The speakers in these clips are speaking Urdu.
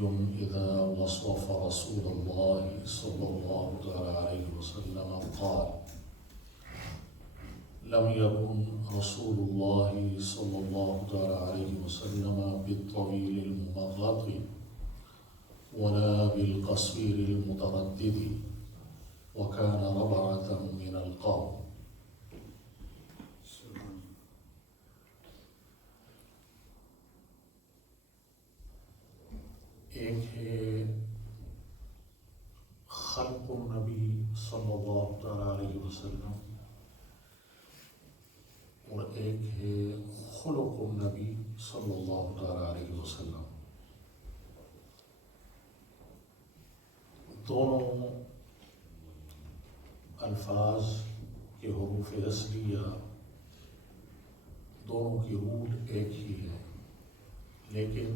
إذا وصف رسول الله صلى الله عليه وسلم قال لم يكن رسول الله صلى الله عليه وسلم بالطويل الممغط ولا بالقصير المتردد وكان ربعة من القوم. ایک ہے خلق النبی صلی اللہ علیہ وسلم اور ایک ہے خلق النبی صلی اللہ علیہ وسلم. دونوں الفاظ کے حروف اصلیہ دونوں کی روٹ ایک ہی ہے، لیکن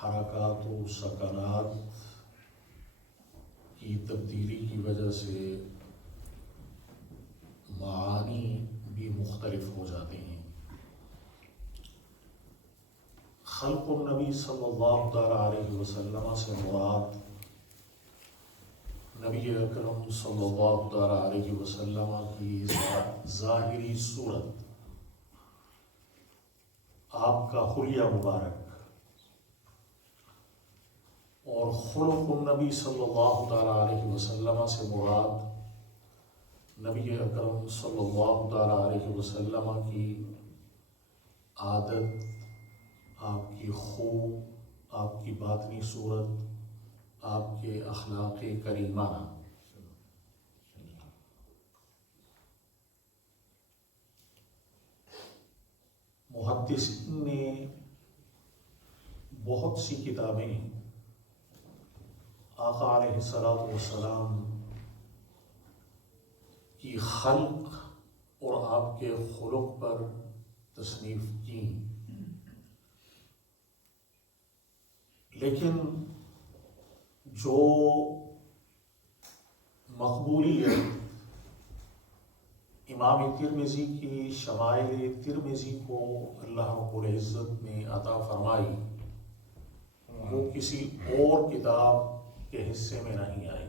حرکات و سکنات کی تبدیلی کی وجہ سے معانی بھی مختلف ہو جاتے ہیں. خلق النبی صلی اللہ تعالیٰ علیہ وسلم سے مراد نبی اکرم صلی اللہ تعالیٰ علیہ وسلم کی ظاہری صورت، آپ کا حلیہ مبارک، اور خلق النبی صلی اللہ تعالیٰ علیہ وسلم سے مراد نبی اکرم صلی اللہ تعالیٰ علیہ وسلم کی عادت، آپ کی خوب، آپ کی باطنی صورت، آپ کے اخلاق کریمانہ. محدثین نے بہت سی کتابیں آقا علیہ السلام کی خلق اور آپ کے خلق پر تصنیف کی، لیکن جو مقبولیت امام ترمذی کی شمائل ترمذی کو اللہ رب العزت نے عطا فرمائی، وہ کسی اور کتاب کے حصے میں نہیں آئی.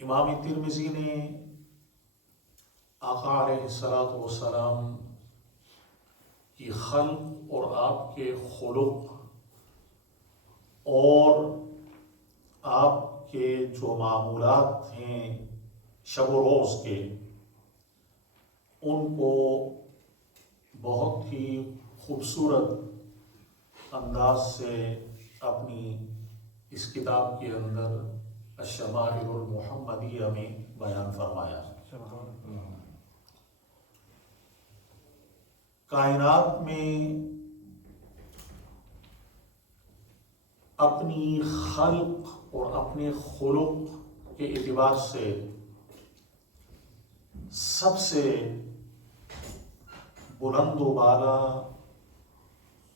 امام ترمذی نے آقا علیہ السلام کی خلق اور آپ کے خلق اور آپ کے جو معمولات ہیں شب و روز کے، ان کو بہت ہی خوبصورت انداز سے اپنی اس کتاب کے اندر الشمائل المحمدیہ میں بیان فرمایا. کائنات میں اپنی خلق اور اپنے خلق کے اعتبار سے سب سے بلند و بالا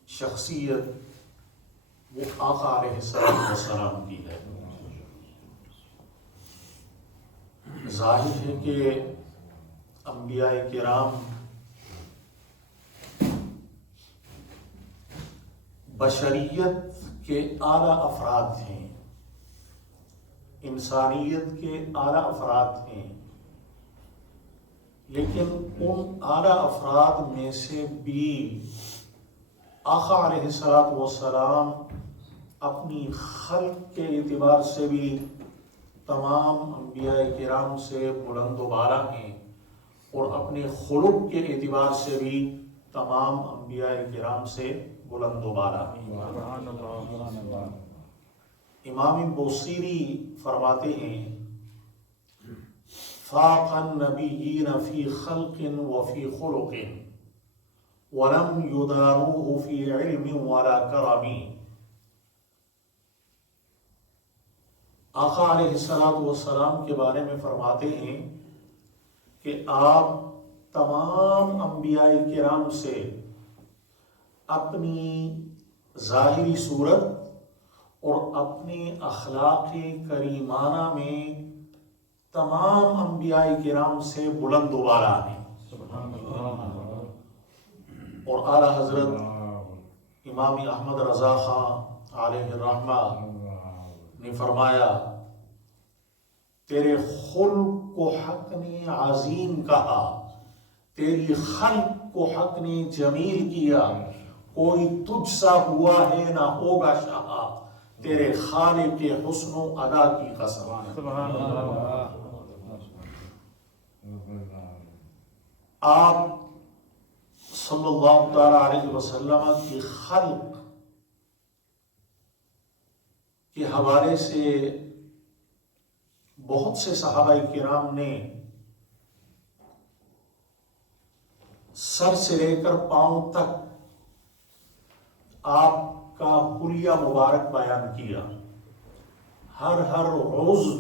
شخصیت وہ آقا علیہ السلام کی ہے. ظاہر ہے کہ انبیاء کرام بشریت کے اعلیٰ افراد ہیں، انسانیت کے اعلیٰ افراد ہیں، لیکن ان اعلیٰ افراد میں سے بھی آقا علیہ السلام اپنی خلق کے اعتبار سے بھی تمام انبیاء کرام سے بلند و بالا ہیں، اور اپنے خلق کے اعتبار سے بھی تمام انبیاء کرام سے بلند و بالا ہیں. امام بوصیری فرماتے ہیں فاق النبیین فی خلق وفی خلق ولم یدانوہ فی علم ولا کرم. آقا علیہ السلام کے بارے میں فرماتے ہیں کہ آپ تمام انبیاء کرام سے اپنی ظاہری صورت اور اپنے اخلاق کریمانہ میں تمام انبیاء کرام سے بلند و بالا ہیں. اور اعلیٰ حضرت امام احمد رضا خان علیہ الرحمہ نے فرمایا تیرے خلق کو حق نے عظیم کہا، تیری خلق کو حق نے جمیل کیا، کوئی تجھ سا ہوا ہے نہ ہوگا شاہ، تیرے خالق کے حسن و ادا کی قسم۔ آپ صلی اللہ تعالی علیہ وسلم کی خلق کے حوالے سے بہت سے صحابہ کرام نے سر سے لے کر پاؤں تک آپ کا حلیہ مبارک بیان کیا، ہر عضو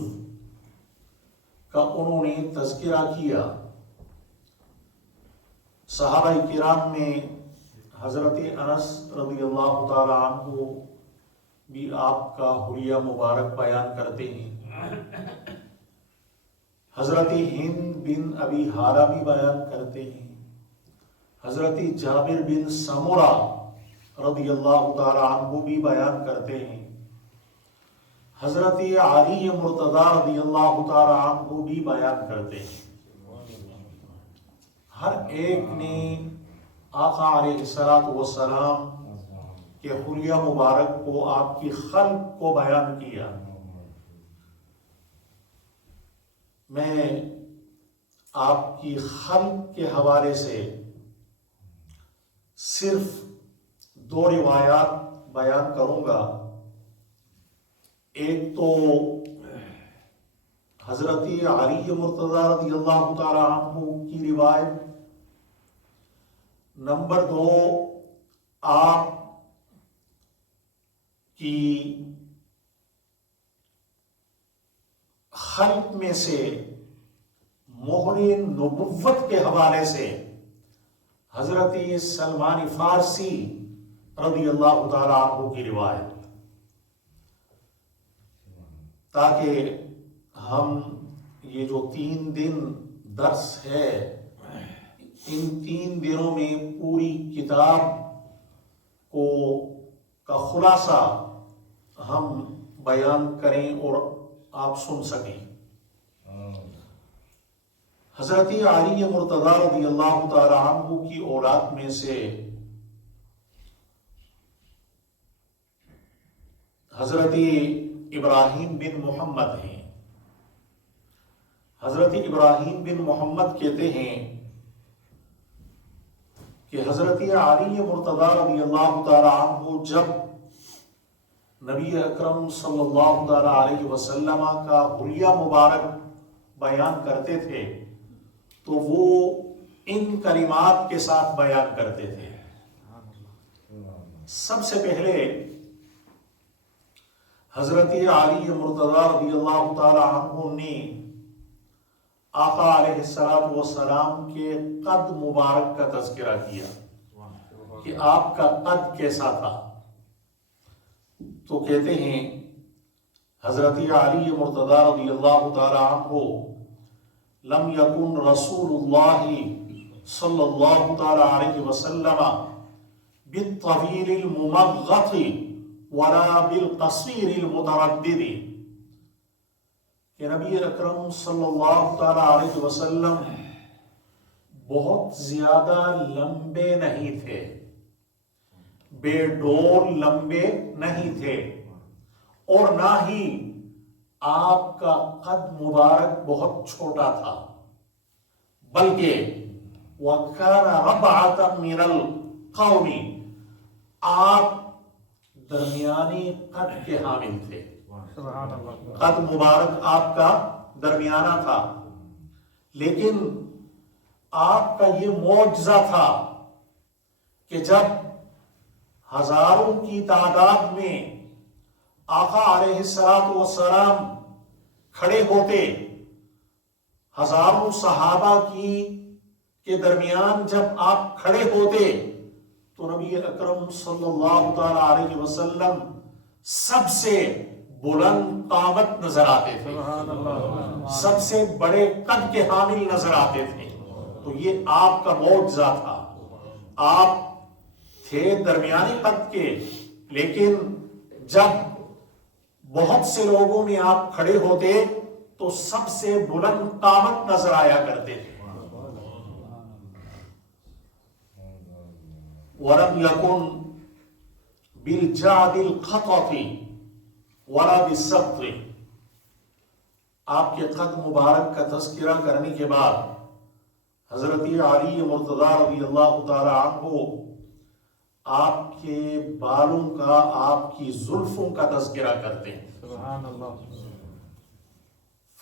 کا انہوں نے تذکرہ کیا۔ صحابہ کرام میں حضرت انس رضی اللہ تعالی عنہ بھی آپ کا حلیہ مبارک بیان کرتے ہیں، حضرت ہند بن ابی حالہ بھی بیان کرتے ہیں، حضرت جابر بن سمرہ رضی اللہ تعالی عنہ بھی بیان کرتے ہیں، حضرت علی مرتضی رضی اللہ تعالی عنہ بھی بیان کرتے ہیں۔ ہر ایک نے آقا علیہ السلام کے حلیہ مبارک کو، آپ کی خلق کو بیان کیا۔ میں آپ کی خلق کے حوالے سے صرف 2 روایات بیان کروں گا۔ ایک تو حضرت علی مرتضی رضی اللہ تعالی عنہ کی روایت، نمبر 2 آپ کی خلق میں سے مہر نبوت کے حوالے سے حضرت سلمان فارسی رضی اللہ تعالی عنہ کی روایت، تاکہ ہم یہ جو 3 دن درس ہے، ان 3 دنوں میں پوری کتاب کا خلاصہ ہم بیان کریں اور آپ سن سکیں۔ حضرت علی مرتضی رضی اللہ تعالی عنہ کی اولاد میں سے حضرت ابراہیم بن محمد ہیں۔ حضرت ابراہیم بن محمد کہتے ہیں کہ حضرت علی مرتضی رضی اللہ تعالی عنہ جب نبی اکرم صلی اللہ تعالی علیہ وسلم کا حلیہ مبارک بیان کرتے تھے تو وہ ان کلمات کے ساتھ بیان کرتے تھے۔ سب سے پہلے حضرت علی مرتضی رضی اللہ تعالی عنہ نے آقا علیہ السلام کے قد مبارک کا تذکرہ کیا کہ آپ کا قد کیسا تھا، تو کہتے ہیں حضرت علی مرتضی رضی اللہ تعالی عنہ لم یکن رسول اللہ صلی اللہ تعالی علیہ وسلم بالطویل الممغط ولا بالقصیر المتردد، کہ نبی اکرم صلی اللہ تعالی علیہ وسلم بہت زیادہ لمبے نہیں تھے، بے ڈول لمبے نہیں تھے، اور نہ ہی آپ کا قد مبارک بہت چھوٹا تھا، بلکہ وَكَانَ رَبْعَةً مِنَ الْقَوْمِ، آپ درمیانی قد کے حامل تھے۔ قد مبارک آپ کا درمیانہ تھا، لیکن آپ کا یہ معجزہ تھا کہ جب ہزاروں کی تعداد میں آقا علیہ السلام کھڑے ہوتے، ہزاروں صحابہ کے درمیان جب آپ کھڑے ہوتے تو نبی اکرم صلی اللہ تعالی علیہ وسلم سب سے بلند قامت نظر آتے تھے، سب سے بڑے قد کے حامل نظر آتے تھے۔ تو یہ آپ کا معجزہ تھا۔ آپ تھے درمیانی قد کے، لیکن جب بہت سے لوگوں میں آپ کھڑے ہوتے تو سب سے بلند قامت نظر آیا کرتے تھے. وَلَمْ يَكُنْ بِالْجَعْدِ الْخَطَفِ وَلَا بِالسَّبْطِ. آپ کے قد مبارک کا تذکرہ کرنے کے بعد حضرت علی مرتضی رضی اللہ تعالی عنہ آپ کے بالوں کا، آپ کی زلفوں کا تذکرہ کرتے ہیں. سبحان اللہ.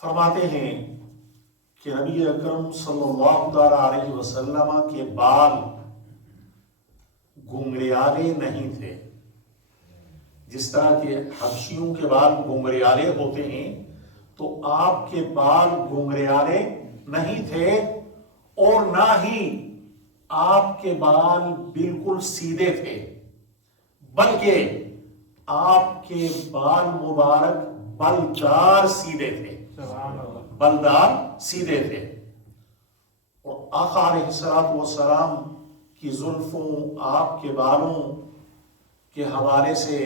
فرماتے ہیں کہ نبی اکرم صلی اللہ تعالی علیہ وسلم کے بال گھنگریالے نہیں تھے. جس طرح کے حبشیوں کے بال گھنگریالے ہوتے ہیں تو آپ کے بال گھنگریالے نہیں تھے، اور نہ ہی آپ کے بال بالکل سیدھے تھے، بلکہ آپ کے بال مبارک بلدار سیدھے تھے. سبحان اللہ. بلدار سیدھے تھے. اور آقا علیہ الصلوۃ والسلام کی زلفوں، آپ کے بالوں کے حوالے سے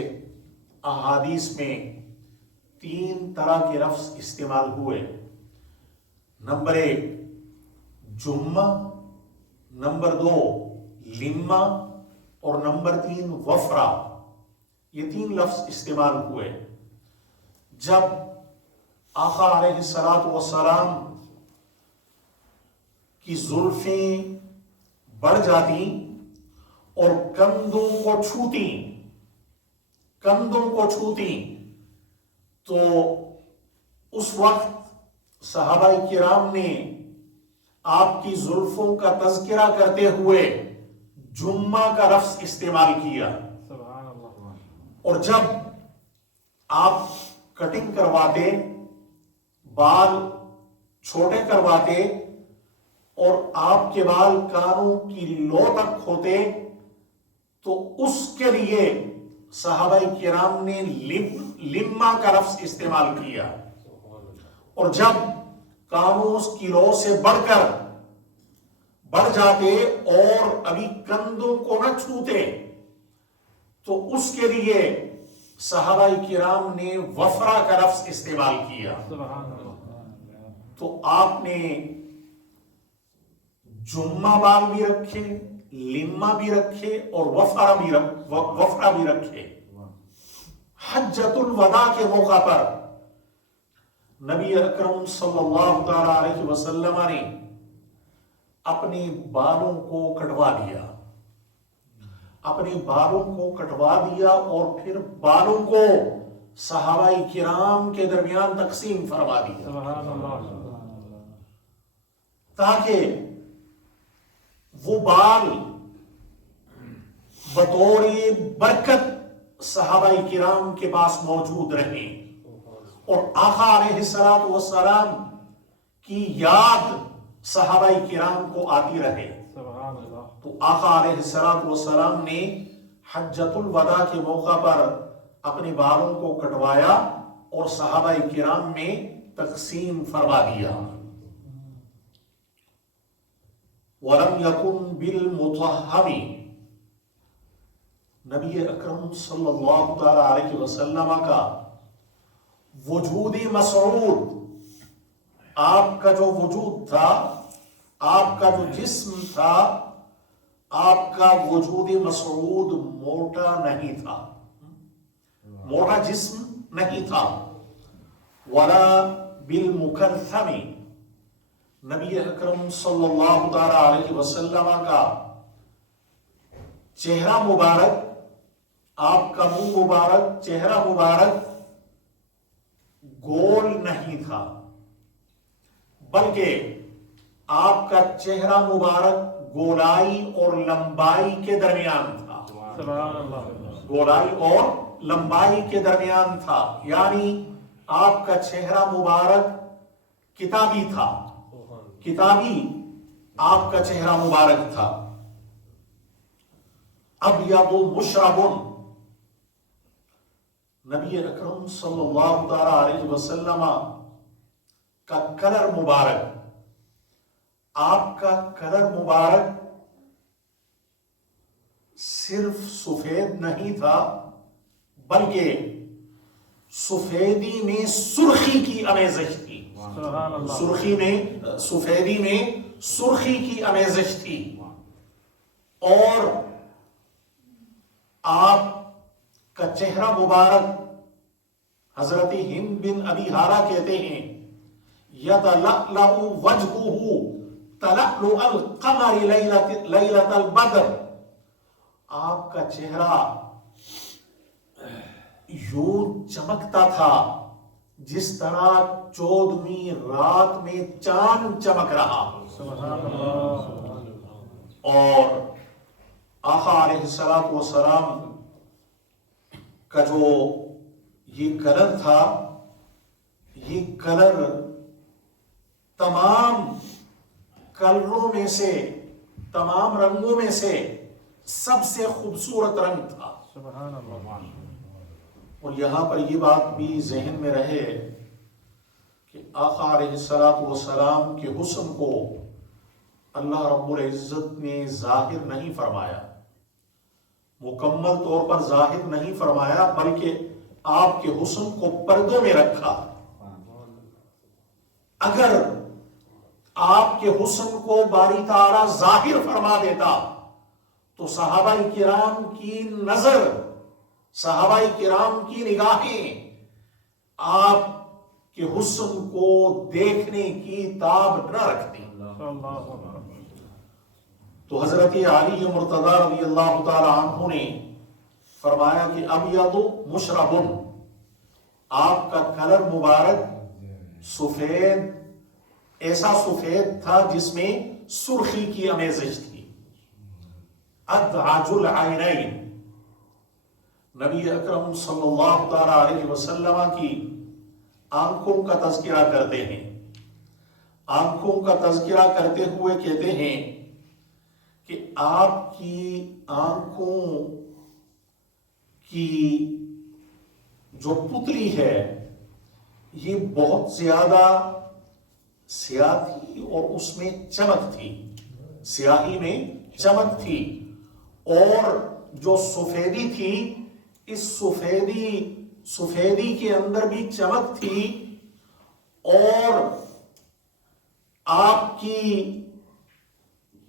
احادیث میں 3 طرح کے لفظ استعمال ہوئے. نمبر 1 جمہ، نمبر 2 لما، اور نمبر 3 وفرا. یہ 3 لفظ استعمال ہوئے. جب آقا علیہ الصلوۃ والسلام کی زلفیں بڑھ جاتی اور کندھوں کو چھوتی تو اس وقت صحابہ کرام نے آپ کی زلفوں کا تذکرہ کرتے ہوئے جمہ کا لفظ استعمال کیا. سبحان اللہ. اور جب آپ کٹنگ کرواتے، بال چھوٹے کرواتے اور آپ کے بال کانوں کی لو تک ہوتے تو اس کے لیے صحابہ کرام نے لما کا لفظ استعمال کیا. اور جب کانوں کی لو سے بڑھ جاتے اور ابھی کندھوں کو نہ چھوتے تو اس کے لیے صحابہ کرام نے وفرا کا لفظ استعمال کیا. سبحان اللہ. تو آپ نے جمہ بال بھی رکھے، لما بھی رکھے، اور وفرا بھی رکھے. حجۃ الوداع کے موقع پر نبی اکرم صلی اللہ تعالی علیہ وسلم نے اپنے بالوں کو کٹوا دیا اور پھر بالوں کو صحابہ کرام کے درمیان تقسیم فرما دیا، سبحان اللہ. تاکہ وہ بال بطور برکت صحابہ کرام کے پاس موجود رہیں اور آقا علیہ الصلوۃ والسلام کی یاد صحابہ کرام کو آتی رہے. سبحان اللہ. تو آقا علیہ الصلوۃ والسلام نے حجۃ الوداع کے موقع پر اپنے بالوں کو کٹوایا اور صحابہ کرام میں تقسیم فرما دیا. وَلَمْ يَكُنْ بِالْمُطَهَّمِ. نبی اکرم صلی اللہ تعالی علیہ وسلم کا وجود مسعود، آپ کا جو وجود تھا، آپ کا جو جسم تھا، آپ کا وجود مسعود موٹا نہیں تھا، موٹا جسم نہیں تھا. ولا بالمکرثم. نبی اکرم صلی اللہ تعالی علیہ وسلم کا چہرہ مبارک، آپ کا منہ مبارک، چہرہ مبارک گول نہیں تھا، بلکہ آپ کا چہرہ مبارک گولائی اور لمبائی کے درمیان تھا. سبحان اللہ. گولائی اور لمبائی کے درمیان تھا، یعنی آپ کا چہرہ مبارک کتابی تھا، کتابی آپ کا چہرہ مبارک تھا. ابیض مشرب. نبی اکرم صلی اللہ تعالی علیہ وسلم کا کلر مبارک، آپ کا کلر مبارک صرف سفید نہیں تھا بلکہ سفیدی میں سرخی کی آمیزش تھی. سبحان اللہ. سفیدی میں سرخی کی آمیزش تھی. اور آپ کا چہرہ مبارک حضرت ہند بن ابی ہارا کہتے ہیں یتلألأ وجهه تلألؤ القمر لیلۃ البدر. آپ کا چہرہ یوں چمکتا تھا جس طرح 14ویں رات میں چاند چمک رہا. سبحان اللہ. اور آقا علیہ الصلوۃ والسلام کا جو یہ کلر تھا، یہ کلر تمام کلروں میں سے، تمام رنگوں میں سے سب سے خوبصورت رنگ تھا. سبحان اللہ. اور یہاں پر یہ بات بھی ذہن میں رہے کہ آقا علیہ الصلوۃ والسلام کے حسن کو اللہ رب العزت نے ظاہر نہیں فرمایا، مکمل طور پر ظاہر نہیں فرمایا، بلکہ آپ کے حسن کو پردوں میں رکھا. اگر آپ کے حسن کو باری تعالیٰ ظاہر فرما دیتا تو صحابہ کرام کی نظر، صحابہ کرام کی نگاہیں آپ کے حسن کو دیکھنے کی تاب نہ رکھتی. تو حضرت علی مرتضی رضی اللہ تعالی عنہ نے فرمایا کہ ابیض مشرب، آپ کا کلر مبارک سفید، ایسا سفید تھا جس میں سرخی کی آمیزش تھی. ادعج العینین، نبی اکرم صلی اللہ تعالی علیہ وسلم کی آنکھوں کا تذکرہ کرتے ہیں. آنکھوں کا تذکرہ کرتے ہوئے کہتے ہیں کہ آپ کی آنکھوں کی جو پتلی ہے یہ بہت زیادہ سیاہ تھی اور اس میں چمک تھی، سیاہی میں چمک تھی. اور جو سفیدی تھی، اس سفیدی کے اندر بھی چمک تھی. اور آپ کی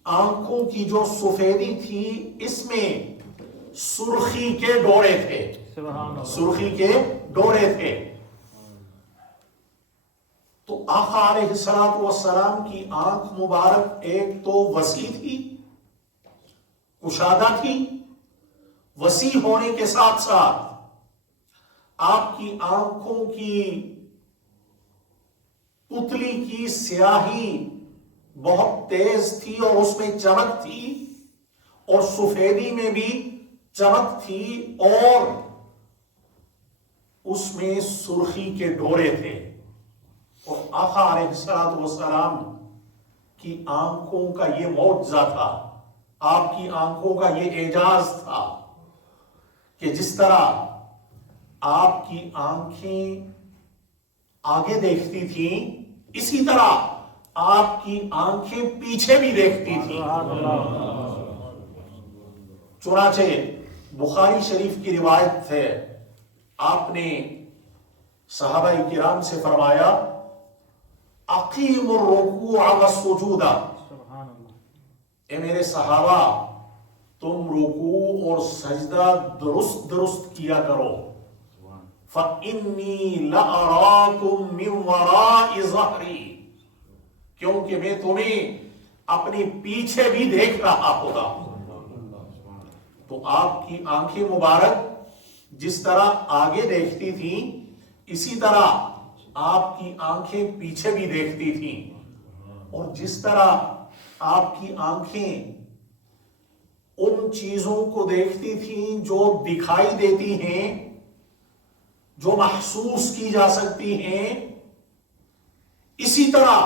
آنکھوں کی جو سفیدی تھی اس میں سرخی کے ڈورے تھے، سرخی کے ڈورے تھے. تو آقا علیہ الصلوۃ والسلام کی آنکھ مبارک ایک تو وسیع تھی، کشادہ تھی. وسیع ہونے کے ساتھ ساتھ آپ کی آنکھوں کی پتلی کی سیاہی بہت تیز تھی اور اس میں چمک تھی، اور سفیدی میں بھی چمک تھی، اور اس میں سرخی کے ڈورے تھے. اور آقا علیہ الصلوۃ والسلام کی آنکھوں کا یہ معجزہ تھا، آپ کی آنکھوں کا یہ اعجاز تھا کہ جس طرح آپ کی آنکھیں آگے دیکھتی تھیں، اسی طرح آپ کی آنکھیں پیچھے بھی دیکھتی تھیں. چنانچہ بخاری شریف کی روایت ہے، آپ نے صحابہ کرام سے فرمایا اقیم الرکوع والسجود، اے میرے صحابہ تم رکوع اور سجدہ درست درست کیا کرو. فَإِنِّي لَأَرَاكُم مِّن وَرَاءِ ظَهْرِي، کیونکہ میں تمہیں اپنی پیچھے بھی دیکھ رہا ہوگا. تو آپ کی آنکھیں مبارک جس طرح آگے دیکھتی تھیں، اسی طرح آپ کی آنکھیں پیچھے بھی دیکھتی تھیں. اور جس طرح آپ کی آنکھیں ان چیزوں کو دیکھتی تھیں جو دکھائی دیتی ہیں، جو محسوس کی جا سکتی ہیں، اسی طرح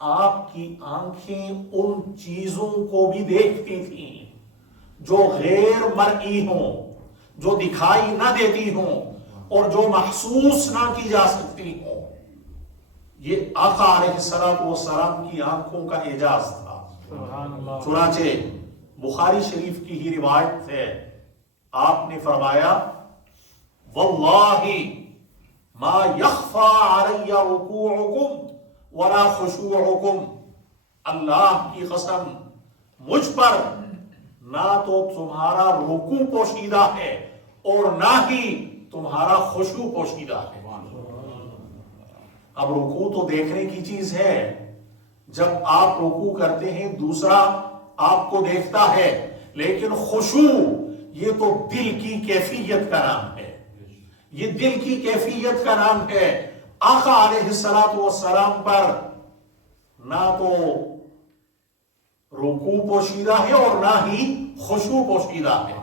آپ کی آنکھیں ان چیزوں کو بھی دیکھتی تھیں جو غیر مرئی ہوں، جو دکھائی نہ دیتی ہوں اور جو محسوس نہ کی جا سکتی ہوں. یہ آقا علیہ الصلوۃ والسلام کی آنکھوں کا اعجاز تھا. چنانچہ بخاری شریف کی ہی روایت ہے، آپ نے فرمایا واللہ ما یخفى علی رکوعکم ولا خشوعکم، اللہ کی قسم مجھ پر نہ تو تمہارا رکوع پوشیدہ ہے اور نہ ہی تمہارا خشوع پوشیدہ ہے۔ اب رکوع تو دیکھنے کی چیز ہے، جب آپ رکوع کرتے ہیں دوسرا آپ کو دیکھتا ہے، لیکن خشوع یہ تو دل کی کیفیت کا نام ہے، یہ دل کی کیفیت کا نام ہے۔ آقا علیہ السلام پر نہ تو رکوع پوشیدہ ہے اور نہ ہی خشوع پوشیدہ ہے،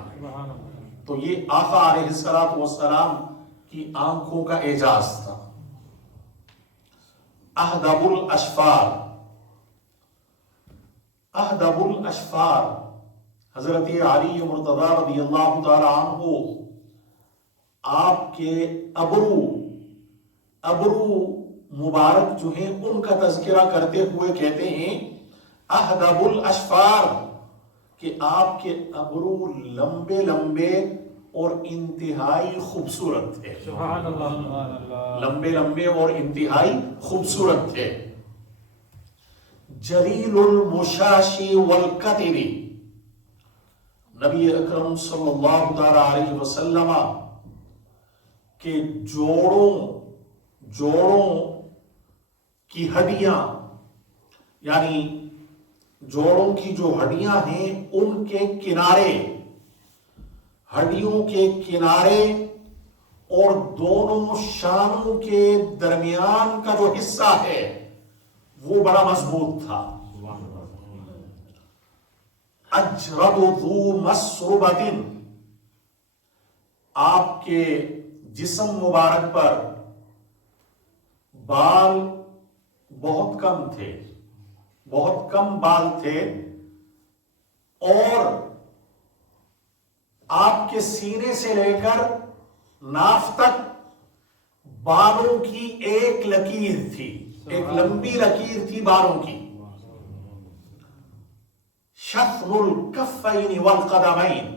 تو یہ آقا علیہ السلام کی آنکھوں کا اعجاز تھا۔ اہدب الاشفار، اہدب الاشفار حضرت علی مرتضی رضی اللہ تعالی عنہ آپ کے ابرو مبارک جو ہیں ان کا تذکرہ کرتے ہوئے کہتے ہیں اہدب الاشفار، کہ آپ کے ابرو لمبے لمبے اور انتہائی خوبصورت تھے، سبحان اللہ، لمبے لمبے اور انتہائی خوبصورت تھے۔ جلیل المشاشی والکتب، نبی اکرم صلی اللہ تعالی علیہ وسلم کے جوڑوں کی ہڈیاں، یعنی جوڑوں کی جو ہڈیاں ہیں ان کے کنارے، ہڈیوں کے کنارے اور دونوں شانوں کے درمیان کا جو حصہ ہے وہ بڑا مضبوط تھا۔ اجرد ذو مسربۃ، آپ کے جسم مبارک پر بال بہت کم تھے، بہت کم بال تھے، اور آپ کے سینے سے لے کر ناف تک بالوں کی ایک لکیر تھی، ایک لمبی لکیر تھی بالوں کی۔ شطر الکفین والقدمین،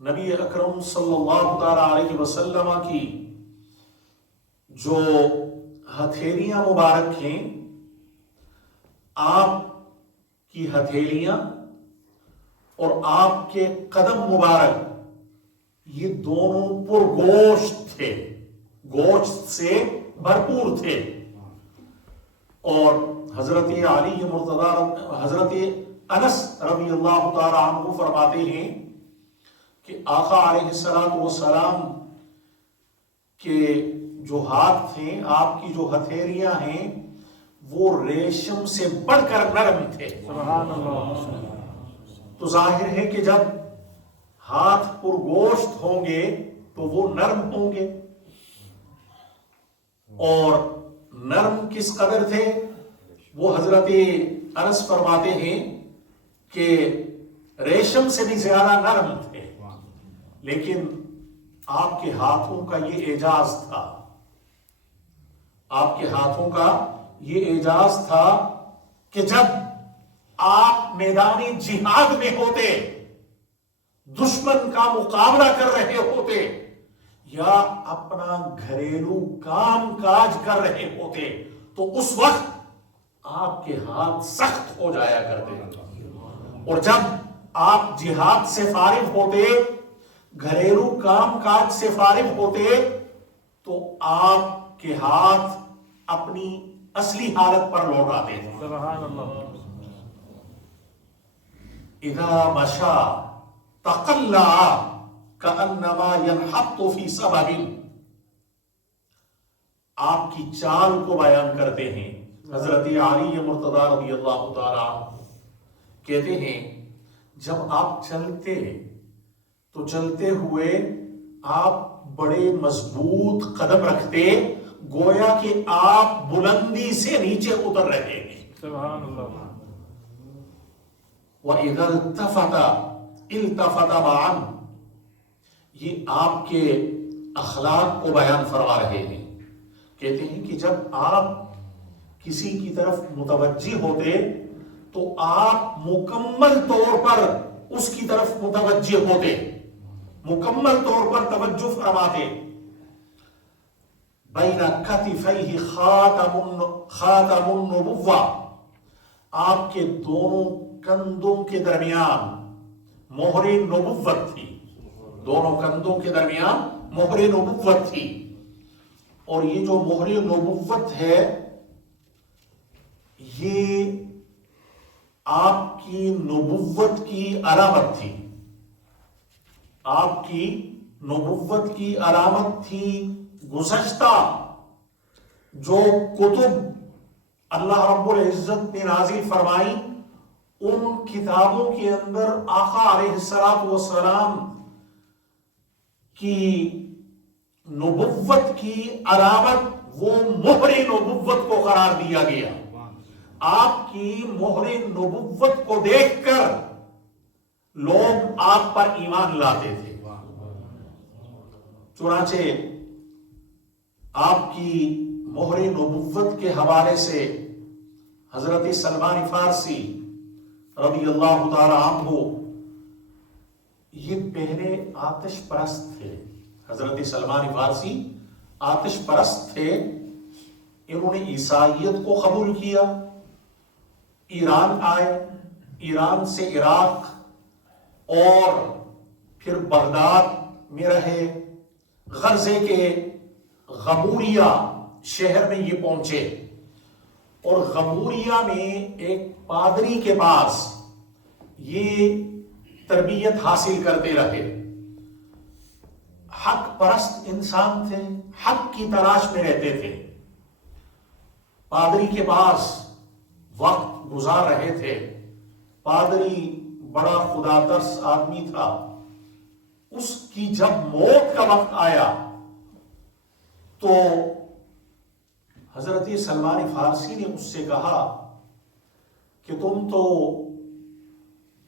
نبی اکرم صلی اللہ تعالی علیہ وسلم کی جو ہتھیلیاں مبارک ہیں، آپ کی ہتھیلیاں اور آپ کے قدم مبارک یہ دونوں پرگوشت تھے، گوشت سے بھرپور تھے۔ اور حضرت علی مرتضی، حضرت انس رضی اللہ تعالی عنہ فرماتے ہیں کہ آقا علیہ السلام کے جو ہاتھ تھے، آپ کی جو ہتھیلیاں ہیں، وہ ریشم سے بڑھ کر نرم تھے۔ سبحان اللہ، تو ظاہر ہے کہ جب ہاتھ پرگوشت ہوں گے تو وہ نرم ہوں گے، اور نرم کس قدر تھے وہ حضرت انس فرماتے ہیں کہ ریشم سے بھی زیادہ نرم تھے۔ لیکن آپ کے ہاتھوں کا یہ اعجاز تھا، آپ کے ہاتھوں کا یہ اعجاز تھا کہ جب آپ میدانی جہاد میں ہوتے، دشمن کا مقابلہ کر رہے ہوتے، یا اپنا گھریلو کام کاج کر رہے ہوتے، تو اس وقت آپ کے ہاتھ سخت ہو جایا کرتے، اور جب آپ جہاد سے فارغ ہوتے، گھریلو کام کاج سے فارغ ہوتے، تو آپ کے ہاتھ اپنی اصلی حالت پر لوٹ آتے تھے۔ سبحان اللہ، اذا مشى تقلع كأنما ينحط في سبب، آپ کی چال کو بیان کرتے ہیں حضرت علی مرتضی رضی اللہ تعالی عنہ، کہتے ہیں جب آپ چلتے تو چلتے ہوئے آپ بڑے مضبوط قدم رکھتے، گویا کہ آپ بلندی سے نیچے اتر رہے ہیں۔ سبحان اللہ، وَإِذَا الْتَفَتَ مَعًا، یہ آپ کے اخلاق کو بیان فرما رہے ہیں۔ کہتے ہیں کہ جب آپ کسی کی طرف متوجہ ہوتے تو آپ مکمل طور پر اس کی طرف متوجہ ہوتے، مکمل طور پر توجہ فرماتے. بین کتفیہ خاتم النبوہ، آپ کے دونوں کندھوں کے درمیان مہر نبوت تھی، دونوں کندھوں کے درمیان مہر نبوت تھی. اور یہ جو مہر نبوت ہے یہ آپ کی نبوت کی علامت تھی، آپ کی نبوت کی علامت تھی. گزشتہ جو کتب اللہ رب العزت نے نازل فرمائی ان کتابوں کے اندر آقا علیہ السلام کی نبوت کی علامت وہ مہر نبوت کو قرار دیا گیا. آپ کی مہر نبوت کو دیکھ کر لوگ آپ پر ایمان لاتے تھے. چنانچہ آپ کی مہر نبوت کے حوالے سے حضرت سلمان فارسی رضی اللہ تعالی عنہ یہ پہلے آتش پرست تھے. حضرت سلمان فارسی آتش پرست تھے. انہوں نے عیسائیت کو قبول کیا، ایران آئے، ایران سے عراق اور پھر بغداد میں رہے. غزے کے غموریہ شہر میں یہ پہنچے اور غموریہ میں ایک پادری کے پاس یہ تربیت حاصل کرتے رہے. حق پرست انسان تھے، حق کی تلاش میں رہتے تھے. پادری کے پاس وقت گزار رہے تھے. پادری بڑا خدا ترس آدمی تھا. اس کی جب موت کا وقت آیا تو حضرت سلمان فارسی نے اس سے کہا کہ تم تو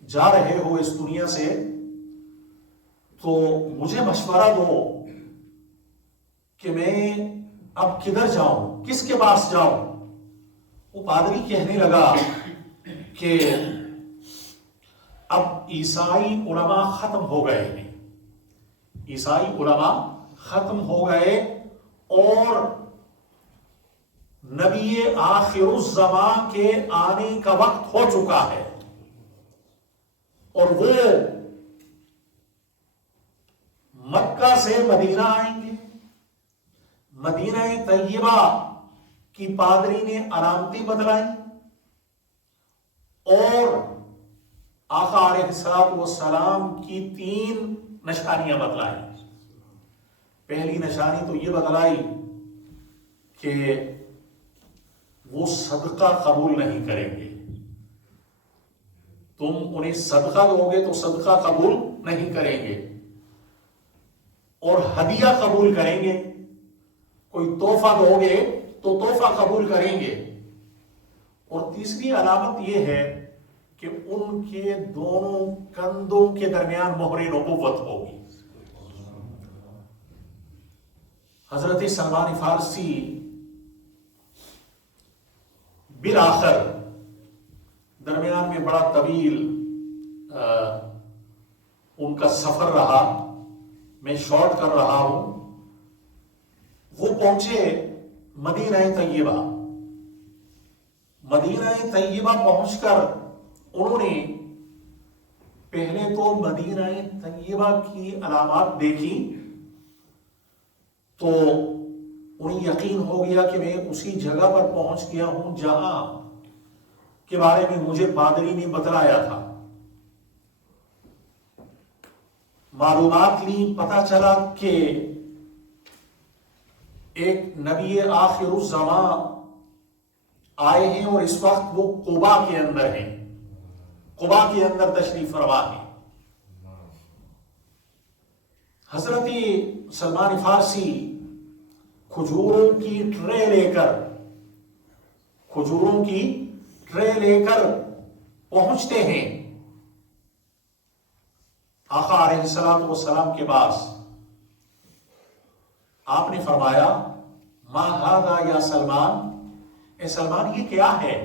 جا رہے ہو اس دنیا سے، تو مجھے مشورہ دو کہ میں اب کدھر جاؤں، کس کے پاس جاؤں. وہ پادری کہنے لگا کہ اب عیسائی علماء ختم ہو گئے ہیں، عیسائی علماء ختم ہو گئے اور نبی آخر الزمان کے آنے کا وقت ہو چکا ہے اور وہ مکہ سے مدینہ آئیں گے. مدینہ طیبہ کی پادری نے علامتیں بتلائیں اور آقا علیہ السلام کی 3 نشانیاں بتلائیں. پہلی نشانی تو یہ بتلائی کہ وہ صدقہ قبول نہیں کریں گے. تم انہیں صدقہ دو گے تو صدقہ قبول نہیں کریں گے اور ہدیہ قبول کریں گے. کوئی تحفہ دو گے تو تحفہ قبول کریں گے. اور تیسری علامت یہ ہے کہ ان کے دونوں کندھوں کے درمیان مہر نبوت ہوگی. حضرت سلمان فارسی بالآخر درمیان میں بڑا طویل ان کا سفر رہا، میں شارٹ کر رہا ہوں. وہ پہنچے مدینہ طیبہ. مدینہ طیبہ پہنچ کر انہوں نے پہلے تو مدینہ طیبہ کی علامات دیکھی تو انہیں یقین ہو گیا کہ میں اسی جگہ پر پہنچ گیا ہوں جہاں کے بارے میں مجھے پادری نے بتلایا تھا. معلومات لی، پتہ چلا کہ ایک نبی آخر الزمان آئے ہیں اور اس وقت وہ قباء کے اندر ہیں، قباء کے اندر تشریف فرما ہے. حضرت سلمان فارسی کھجوروں کی ٹرے لے کر پہنچتے ہیں آقا علیہ السلام کے پاس. آپ نے فرمایا ما ھذا یا سلمان، اے سلمان یہ کیا ہے؟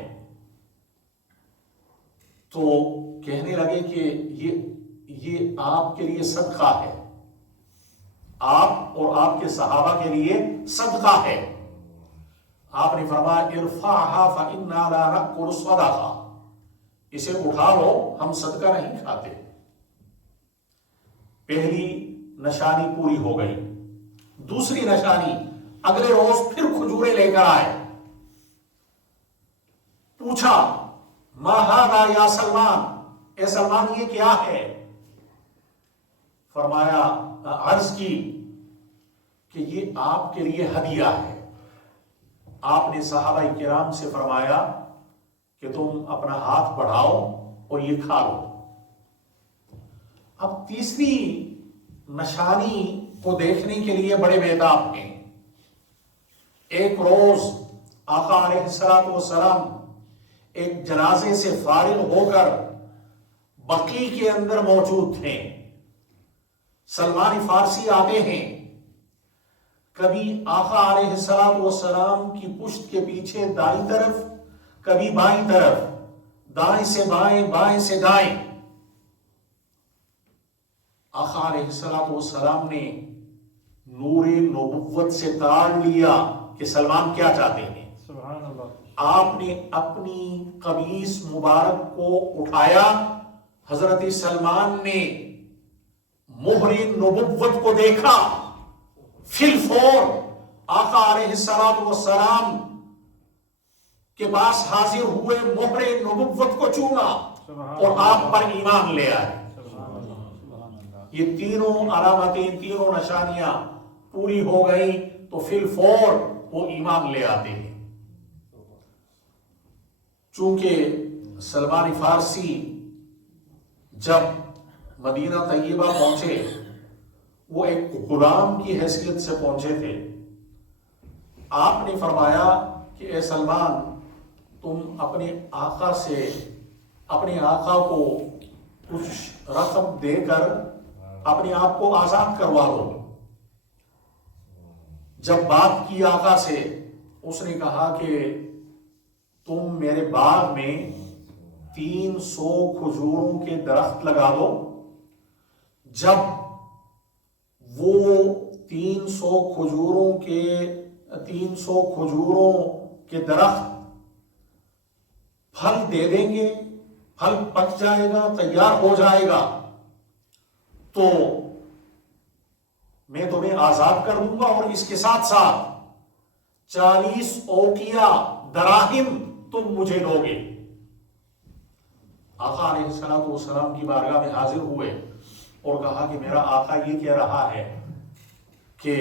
تو کہنے لگے کہ یہ آپ کے لیے صدقہ ہے، آپ اور آپ کے صحابہ کے لیے صدقہ ہے۔ آپ نے فرمایا ارفعها فإنا لا نأكل الصدقہ، اسے اٹھا لو، ہم صدقہ نہیں کھاتے۔ پہلی نشانی پوری ہو گئی۔ دوسری نشانی، اگلے روز پھر کھجوریں لے کر آئے۔ پوچھا ما ھذا یا سلمان، اے سلمان یہ کیا ہے؟ فرمایا، عرض کی کہ یہ آپ کے لیے ہدیہ ہے۔ آپ نے صحابہ کرام سے فرمایا کہ تم اپنا ہاتھ بڑھاؤ اور یہ کھا لو۔ اب تیسری نشانی کو دیکھنے کے لیے بڑے بیتاب ہیں۔ ایک روز آقا علیہ السلام ایک جنازے سے فارغ ہو کر بقیع کے اندر موجود تھے۔ سلمان فارسی آتے ہیں، کبھی آقا علیہ السلام کی پشت کے پیچھے دائیں طرف، کبھی بائیں طرف، دائیں سے بائیں، بائیں سے دائیں۔ آقا علیہ السلام نے نور نبوت سے تاڑ لیا کہ سلمان کیا چاہتے ہیں۔ سبحان اللہ۔ آپ نے اپنی قمیص مبارک کو اٹھایا، حضرت سلمان نے مہر نبوت کو دیکھا، فی الفور آقا علیہ السلام کے پاس حاضر ہوئے، مہر نبوت کو چوما اور آپ پر ایمان لے آئے۔ یہ تینوں علامتیں، تینوں نشانیاں پوری ہو گئی تو فی الفور وہ ایمان لے آتے ہیں۔ چونکہ سلمان فارسی جب مدینہ طیبہ پہنچے، وہ ایک غلام کی حیثیت سے پہنچے تھے۔ آپ نے فرمایا کہ اے سلمان، تم اپنے آقا سے، اپنے آقا کو کچھ رقم دے کر اپنے آپ کو آزاد کروا لو۔ جب بات کی آقا سے، اس نے کہا کہ تم میرے باغ میں 300 کھجوروں کے درخت لگا دو، جب وہ 300 کھجوروں کے درخت پھل دے دیں گے، پھل پک جائے گا، تیار ہو جائے گا، تو میں تمہیں آزاد کر دوں گا، اور اس کے ساتھ ساتھ 40 اوقیہ دراہم تم مجھے دو گے۔ آقا علیہ السلام کی بارگاہ میں حاضر ہوئے اور کہا کہ میرا آقا یہ کہہ رہا ہے کہ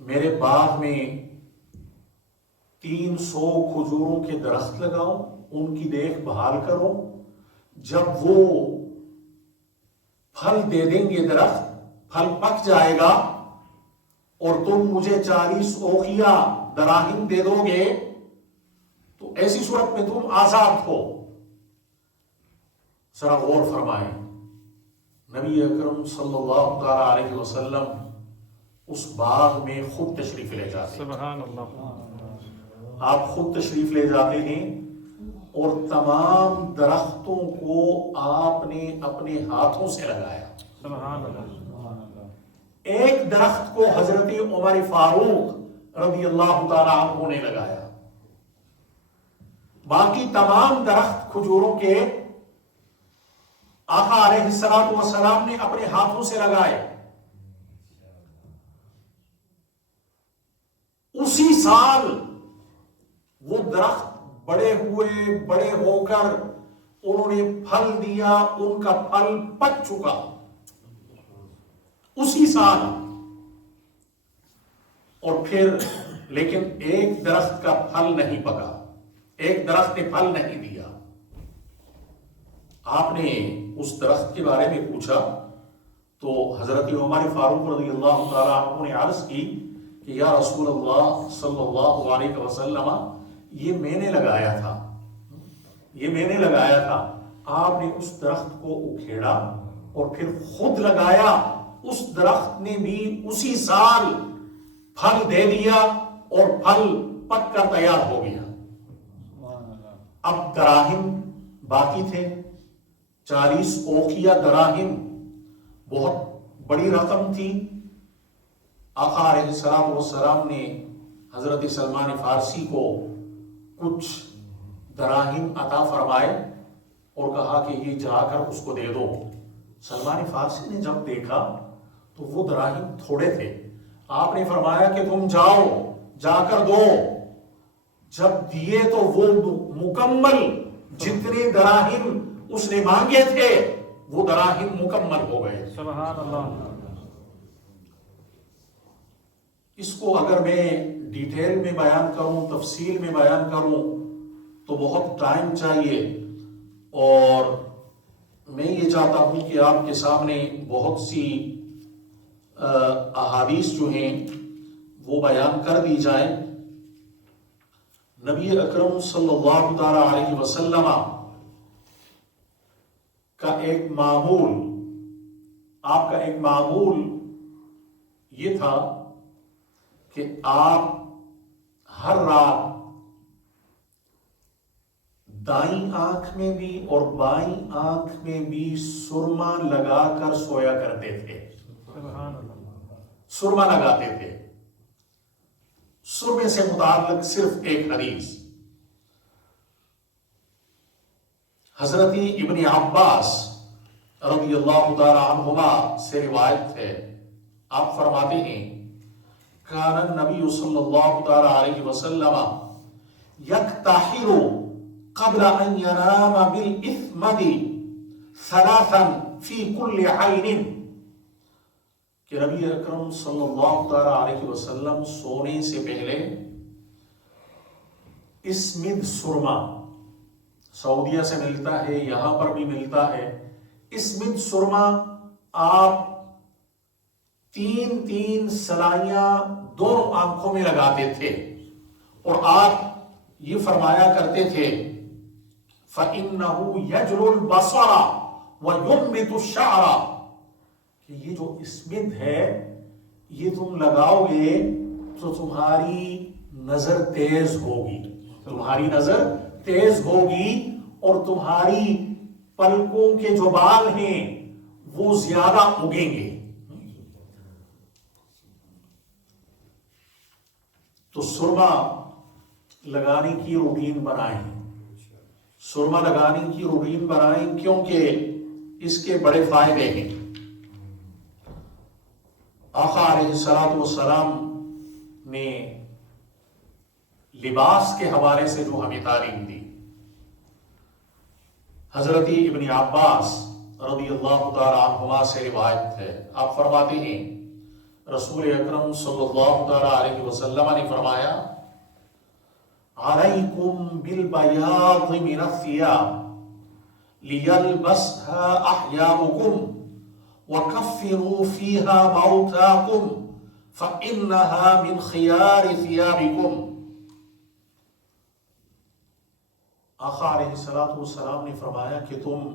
میرے باغ میں 300 کھجوروں کے درخت لگاؤ، ان کی دیکھ بھال کرو، جب وہ پھل دے دیں گے، درخت پھل پک جائے گا اور تم مجھے 40 اوقیہ دراہم دے دو گے، تو ایسی صورت میں تم آزاد ہو۔ ذرا غور فرمائیں، نبی اکرم صلی اللہ تعالی علیہ وسلم اس باغ میں خود تشریف لے جاتے ہیں۔ سبحان اللہ۔ آپ خود تشریف لے جاتے ہیں اور تمام درختوں کو آپ نے اپنے ہاتھوں سے لگایا۔ سبحان اللہ۔ ایک درخت کو حضرت عمر فاروق رضی اللہ تعالی عنہ نے لگایا، باقی تمام درخت کھجوروں کے آقا علیہ السلام نے اپنے ہاتھوں سے لگائے۔ اسی سال وہ درخت بڑے ہوئے، بڑے ہو کر انہوں نے پھل دیا، ان کا پھل پک چکا اسی سال۔ اور پھر لیکن ایک درخت کا پھل نہیں پکا، ایک درخت نے پھل نہیں دیا۔ آپ نے اس درخت کے بارے میں پوچھا تو حضرت عمر فاروق رضی اللہ تعالی عنہ نے عرض کی کہ یا رسول اللہ صلی اللہ علیہ وسلم، یہ میں نے لگایا تھا، یہ میں نے لگایا تھا۔ آپ نے اس درخت کو اکھیڑا اور پھر خود لگایا، اس درخت نے بھی اسی سال پھل دے دیا اور پھل پک کر تیار ہو گیا۔ اب دراہم باقی تھے، 40 اوقیہ دراہم، بہت بڑی رقم تھی۔ آقا علیہ السلام والسلام نے حضرت سلمان فارسی کو کچھ دراہم عطا فرمائے اور کہا کہ یہ جا کر اس کو دے دو۔ سلمان فارسی نے جب دیکھا تو وہ دراہم تھوڑے تھے، آپ نے فرمایا کہ تم جاؤ، جا کر دو۔ جب دیے تو وہ مکمل جتنے دراہم اس نے مانگے تھے وہ دراہم مکمل ہو گئے۔ سبحان اللہ۔ اس کو اگر میں ڈیٹیل میں بیان کروں، تفصیل میں بیان کروں تو بہت ٹائم چاہیے، اور میں یہ چاہتا ہوں کہ آپ کے سامنے بہت سی احادیث جو ہیں وہ بیان کر دی جائیں۔ نبی اکرم صلی اللہ تعالی علیہ وسلم کا ایک معمول، آپ کا ایک معمول یہ تھا کہ آپ ہر رات دائیں آنکھ میں بھی اور بائیں آنکھ میں بھی سرما لگا کر سویا کرتے تھے۔ سبحان اللہ۔ سرما لگاتے تھے۔ سرمے سے متعلق صرف ایک حدیث حضرت ابن عباس رضی اللہ تعالی عنہما سے روایت ہے، آپ فرماتے ہیں کان النبی صلی اللہ تعالی علیہ وسلم یکتحل قبل ان ینام بالاثمد ثلاثا فی کل عین، کہ نبی اکرم صلی اللہ تعالی علیہ وسلم سونے سے پہلے اسمد سرما، سعودیہ سے ملتا ہے، یہاں پر بھی ملتا ہے، اسمد سرما آپ 3 سلائیاں دونوں آنکھوں میں لگاتے تھے، اور آپ یہ فرمایا کرتے تھے فَإِنَّهُ يَجْلُ الْبَصَرَ وَيُنْبِتُ الشَّعْرَ، کہ یہ جو اسمد ہے یہ تم لگاؤ گے تو تمہاری نظر تیز ہوگی، تمہاری نظر تیز ہوگی، اور تمہاری پلکوں کے جو بال ہیں وہ زیادہ اگیں گے۔ تو سرما لگانے کی روٹین بنائیں، سرما لگانے کی روٹین بنائیں، کیونکہ اس کے بڑے فائدے ہیں۔ آقا علیہ السلام نے لباس کے حوالے سے جو ہمیں تعلیم دی، حضرت ابن عباس رضی اللہ تعالی عنہما سے روایت ہے، آپ فرماتے ہیں رسول اکرم صلی اللہ تعالی علیہ وسلم نے فرمایا علیکم بالبیاض من الثياب لیلبسها احیاؤکم وکفروا فیها موتاکم فإنها من خیار ثیابکم۔ آقا علیہ السلام نے فرمایا کہ تم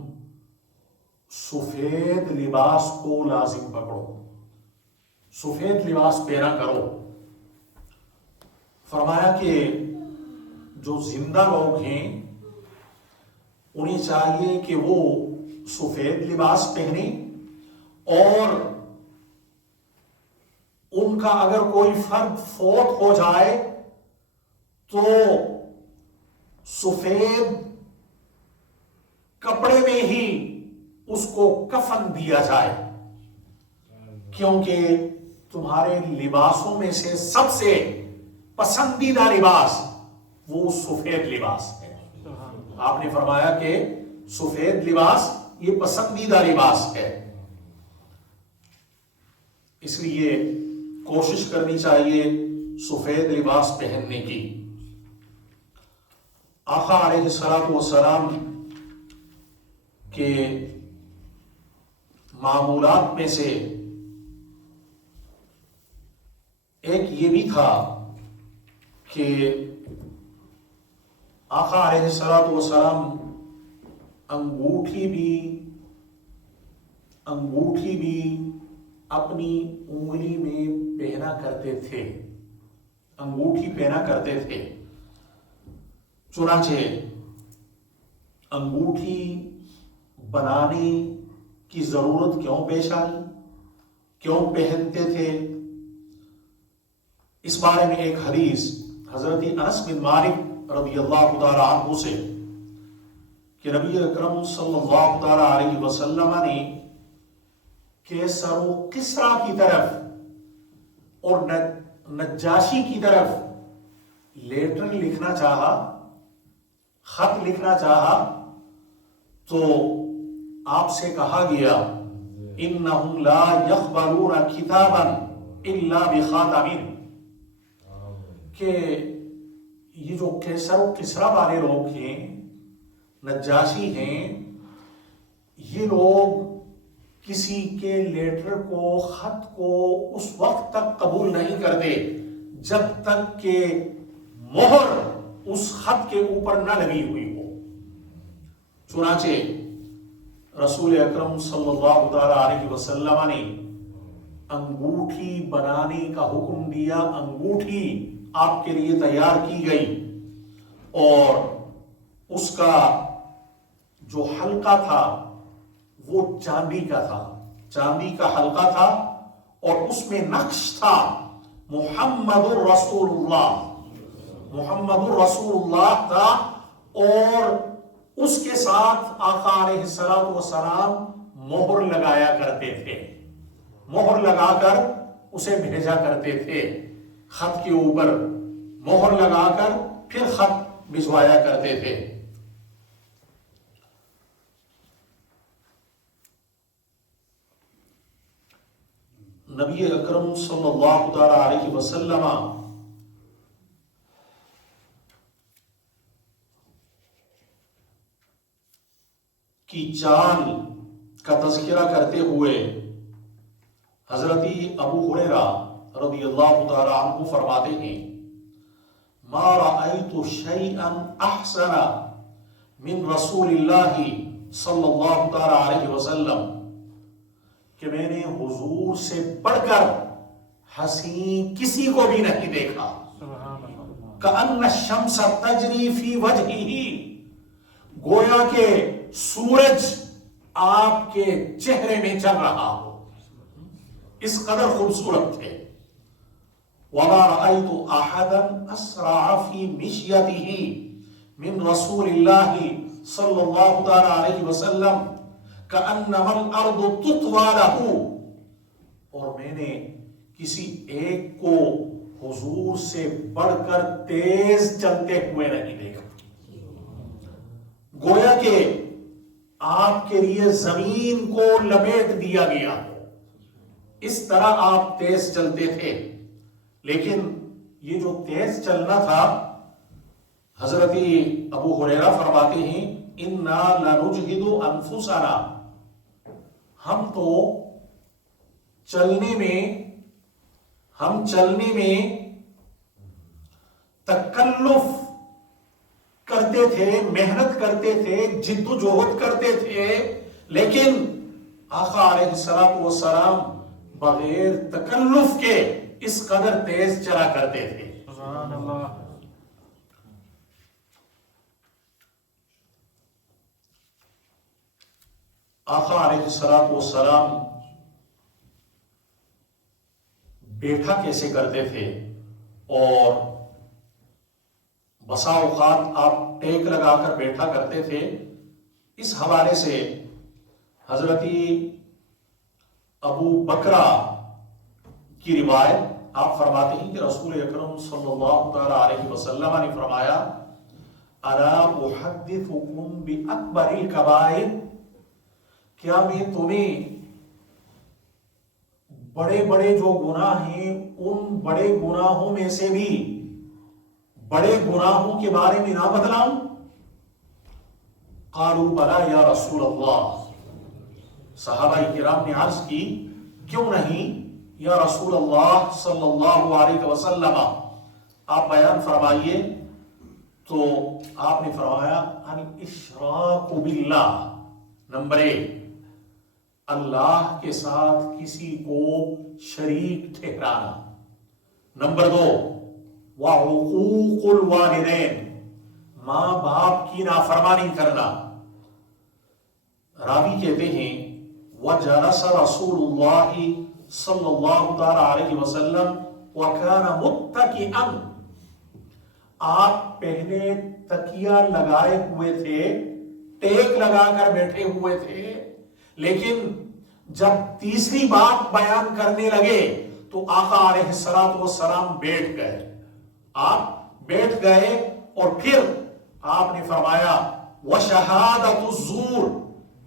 سفید لباس کو لازم پکڑو، سفید لباس پہنا کرو۔ فرمایا کہ جو زندہ لوگ ہیں انہیں چاہیے کہ وہ سفید لباس پہنیں، اور ان کا اگر کوئی فرد فوت ہو جائے تو سفید کپڑے میں ہی اس کو کفن دیا جائے، کیونکہ تمہارے لباسوں میں سے سب سے پسندیدہ لباس وہ سفید لباس ہے۔ آپ نے فرمایا کہ سفید لباس یہ پسندیدہ لباس ہے، اس لیے کوشش کرنی چاہیے سفید لباس پہننے کی۔ آقا علیہ السلام کے معمولات میں سے ایک یہ بھی تھا کہ آقا علیہ السلام انگوٹھی بھی اپنی انگلی میں پہنا کرتے تھے، انگوٹھی پہنا کرتے تھے۔ چنانچہ انگوٹھی بنانے کی ضرورت کیوں پیش آئی، کیوں پہنتے تھے؟ اس بارے میں ایک حدیث حضرت انس بن مالک رضی اللہ تعالی عنہ سے کہ نبی اکرم صلی اللہ تعالی علیہ وسلم نے کیسر و کسریٰ کی طرف اور نجاشی کی طرف لیٹر لکھنا چاہا، خط لکھنا چاہا، تو آپ سے کہا گیا انہم لا یقبلون کتابا الا بخاتم، کہ یہ جو کیسر و کسریٰ والے لوگ ہیں، نجاشی ہیں، یہ لوگ کسی کے لیٹر کو، خط کو اس وقت تک قبول نہیں کرتے جب تک کہ مہر اس خط کے اوپر نہ لگی ہوئی ہو۔ چنانچہ رسول اکرم صلی اللہ تعالی علیہ وسلم نے انگوٹھی بنانے کا حکم دیا، انگوٹھی آپ کے لیے تیار کی گئی اور اس کا جو حلقہ تھا وہ چاندی کا تھا، چاندی کا حلقہ تھا اور اس میں نقش تھا محمد الرسول اللہ، محمد الرسول اللہ تھا، اور اس کے ساتھ آقا علیہ الصلوۃ والسلام مہر لگایا کرتے تھے، مہر لگا کر اسے بھیجا کرتے تھے، خط کے اوپر مہر لگا کر پھر خط بھجوایا کرتے تھے۔ نبی اکرم صلی اللہ تعالی علیہ وسلم کی چال کا تذکرہ کرتے ہوئے حضرت ابو ہریرہ رضی اللہ تعالی عنہ فرماتے ہیں ما رأیت شیئا احسن من رسول اللہ صلی اللہ تعالی علیہ وسلم، کہ میں نے حضور سے بڑھ کر حسین کسی کو بھی نہیں دیکھا۔ کأن الشمس تجری فی وجہہ، گویا کہ سورج آپ کے چہرے میں چل رہا ہو، اس قدر خوبصورت تھے۔ وما رأیت احدا اسرع فی مشیتہ من رسول اللہ صلی اللہ تعالی علیہ وسلم کأنما الارض تطوی لہ، اور میں نے کسی ایک کو حضور سے بڑھ کر تیز چلتے ہوئے نہیں دیکھا، گویا کہ آپ کے لیے زمین کو لپیٹ دیا گیا ہو، اس طرح آپ تیز چلتے تھے۔ لیکن یہ جو تیز چلنا تھا، حضرت ابو ہریرہ فرماتے ہیں انا لنجہد انفسنا، ہم تو چلنے میں تکلف کرتے تھے، محنت کرتے تھے، جد و جہد کرتے تھے، لیکن آقا علیہ الصلوۃ والسلام بغیر تکلف کے اس قدر تیز چلا کرتے تھے۔ سبحان اللہ۔ آقا علیہ الصلوۃ والسلام بیٹھا کیسے کرتے تھے، اور بسا اوقات آپ ٹیک لگا کر بیٹھا کرتے تھے، اس حوالے سے حضرت ابو بکرہ کی روایت آپ فرماتے ہیں کہ رسول اکرم صلی اللہ تعالی علیہ وسلم نے فرمایا الا احدثکم باکبر الکبائر، کیا میں تمہیں بڑے بڑے جو گناہ ہیں ان بڑے گناہوں میں سے بھی بڑے گناہوں کے بارے میں نہ بتلاؤں؟ قالوا بلا یا رسول اللہ، صحابہ کرام نے عرض کی کیوں نہیں یا رسول اللہ صلی اللہ علیہ وسلم، آپ بیان فرمائیے۔ تو آپ نے فرمایا الاشراک باللہ، نمبر 1 اللہ کے ساتھ کسی کو شریک ٹھہرانا، نمبر 2 وعقوق الوالدین، ماں باپ کی نافرمانی کرنا، راوی کہتے ہیں وَجَلَسَ رَسُولُ اللَّهِ صلی اللہ تعالی علیہ وسلم وَكَانَ مُتَّكِئًا، آپ پہلے تکیہ لگائے ہوئے تھے، ٹیک لگا کر بیٹھے ہوئے تھے، لیکن جب تیسری بات بیان کرنے لگے تو آقا علیہ السلام بیٹھ گئے. آپ بیٹھ گئے اور پھر آپ نے فرمایا وَشَهَادَةُ الزُّورِ،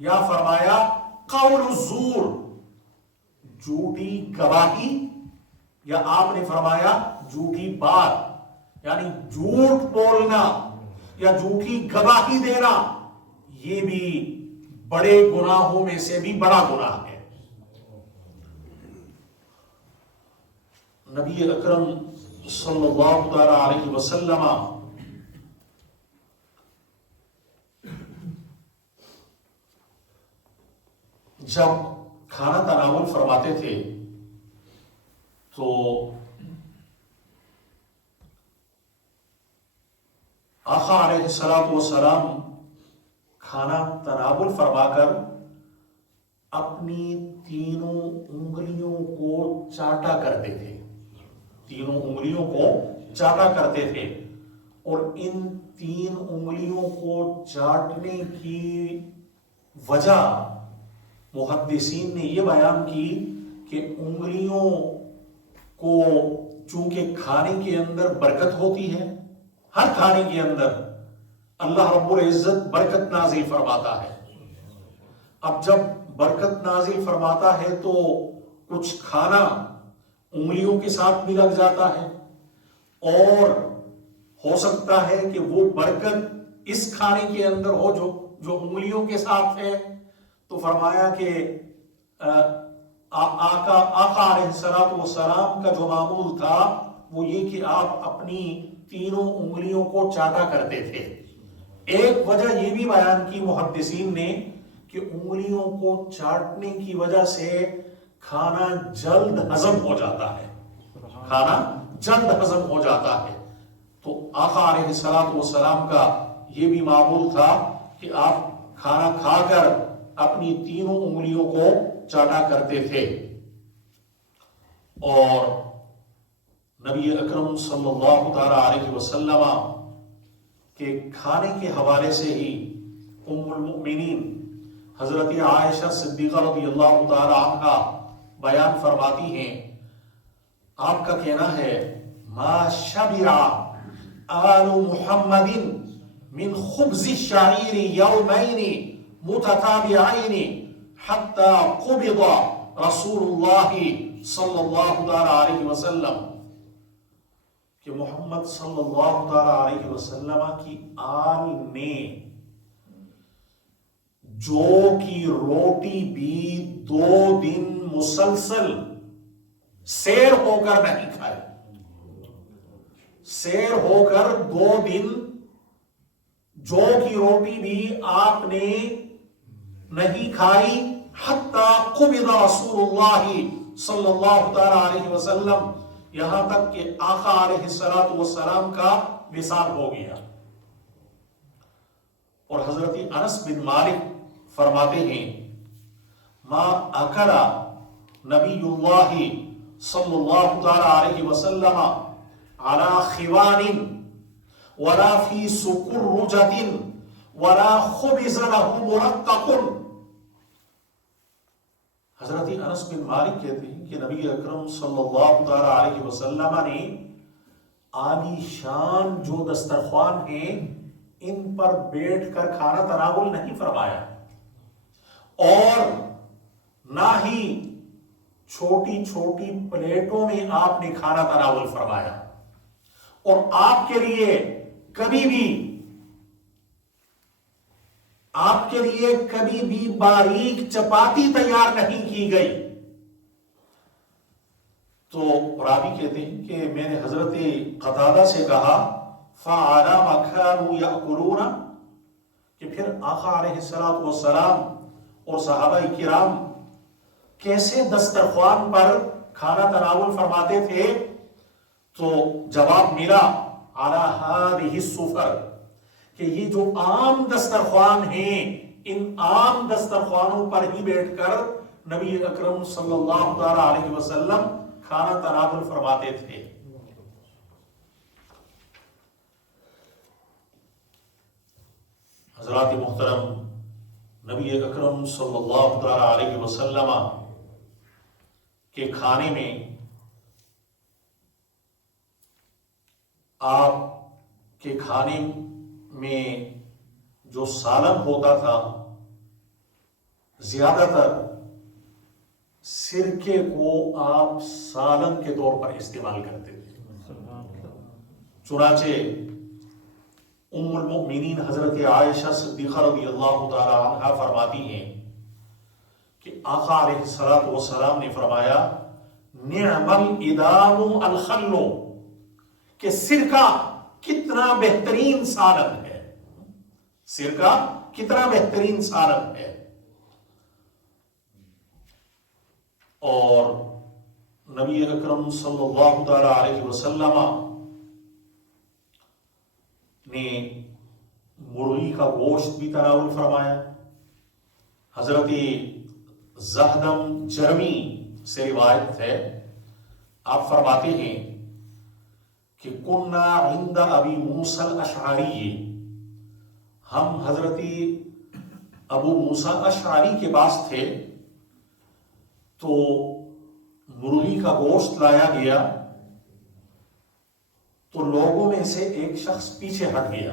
یا فرمایا قول الزور، جھوٹی گواہی، یا آپ نے فرمایا جھوٹی بات، یعنی جھوٹ بولنا یا جھوٹی گواہی دینا، یہ بھی بڑے گناہوں میں سے بھی بڑا گناہ ہے. نبی اکرم صلی اللہ تعالی علیہ وسلم جب کھانا تناول فرماتے تھے تو آقا علیہ السلام کھانا تناول فرما کر اپنی تینوں انگلیوں کو چاٹا کرتے تھے، تینوں انگلیوں کو چاٹا کرتے تھے، اور ان تین انگلیوں کو چاٹنے کی وجہ محدثین نے یہ بیان کی کہ انگلیوں کو چونکہ کھانے کے اندر برکت ہوتی ہے، ہر کھانے کے اندر اللہ رب العزت برکت نازل فرماتا ہے. اب جب برکت نازل فرماتا ہے تو کچھ کھانا انگلیوں کے ساتھ بھی لگ جاتا ہے، اور ہو سکتا ہے کہ وہ برکت اس کھانے کے اندر ہو جو انگلیوں کے ساتھ ہے. تو فرمایا کہ آقا علیہ السلام کا جو معمول تھا وہ یہ کہ آپ اپنی تینوں انگلیوں کو چاٹا کرتے تھے. ایک وجہ یہ بھی بیان کی محدثین نے کہ انگلیوں کو چاٹنے کی وجہ سے کھانا جلد ہضم ہو جاتا ہے، کھانا جلد ہضم ہو جاتا ہے. تو آقا علیہ السلام کا یہ بھی معمول تھا کہ آپ کھانا کھا کر اپنی تینوں انگلیوں کو چاٹا کرتے تھے. اور نبی اکرم صلی اللہ تعالی علیہ وسلم کے کھانے کے حوالے سے ہی ام المؤمنین حضرت عائشہ صدیقہ رضی اللہ تعالی عنہ بیان فرماتی ہیں، آپ کا کہنا ہے ما شبع آل محمد من خبز الشعیر یومین متتابعین حتی قبض رسول اللہ صلی اللہ علیہ وسلم، کہ محمد صلی اللہ علیہ وسلم کی آل نے جو کی روٹی بھی 2 دن مسلسل سیر ہو کر نہیں کھائی، سیر ہو کر 2 دن جو کی روٹی بھی آپ نے نہیں کھائی، حتی قبض رسول اللہ صلی اللہ تعالی علیہ وسلم، یہاں تک کہ آقا علیہ السلام کا وصال ہو گیا. اور حضرت انس بن مالک فرماتے ہیں ما اکل نبی اللہ صلی اللہ تعالی علیہ وسلم علی خوان ولا فی سکرجۃ ولا خبز له مرقق. حضرت انس بن مالک کہتے ہیں کہ نبی اکرم صلی اللہ تعالی علیہ وسلم نے عالی شان جو دسترخوان ہیں ان پر بیٹھ کر کھانا تناول نہیں فرمایا، اور نہ ہی چھوٹی چھوٹی پلیٹوں میں آپ نے کھانا تناول فرمایا، اور آپ کے لیے کبھی بھی باریک چپاتی تیار نہیں کی گئی. تو راوی کہتے ہیں کہ میں نے حضرت قتادہ سے کہا فَعَلَى مَا كَانُوا يَأْكُلُونَ، کہ پھر آقا علیہ السلام اور صحابہ کرام کیسے دسترخوان پر کھانا تناول فرماتے تھے. تو جواب ملا عَلَى هَذِهِ السُّفَرِ، کہ یہ جو عام دسترخوان ہیں ان عام دسترخوانوں پر ہی بیٹھ کر نبی اکرم صلی اللہ تعالی علیہ وسلم کھانا تناول فرماتے تھے۔ حضرات محترم، نبی اکرم صلی اللہ تعالی علیہ وسلم کے کھانے میں آپ کے کھانے میں جو سالن ہوتا تھا زیادہ تر سرکے کو آپ سالن کے طور پر استعمال کرتے تھے۔ چنانچہ ام المؤمنین حضرت عائشہ صدیقہ رضی اللہ تعالی عنہا فرماتی ہیں کہ آقا علیہ الصلوۃ والسلام نے فرمایا نعم الادام الخل، کہ سرکہ کتنا بہترین سالن ہے، سرکہ کتنا بہترین سالن ہے۔ اور نبی اکرم صلی اللہ تعالی علیہ وسلم نے مرغی کا گوشت بھی تناول فرمایا۔ حضرت زہدم جرمی سے روایت ہے، آپ فرماتے ہیں کہ کننا عند ابی موسیٰ الاشعری، ہم حضرت ابو موسیٰ اشعری کے پاس تھے تو مرغی کا گوشت لایا گیا تو لوگوں میں سے ایک شخص پیچھے ہٹ گیا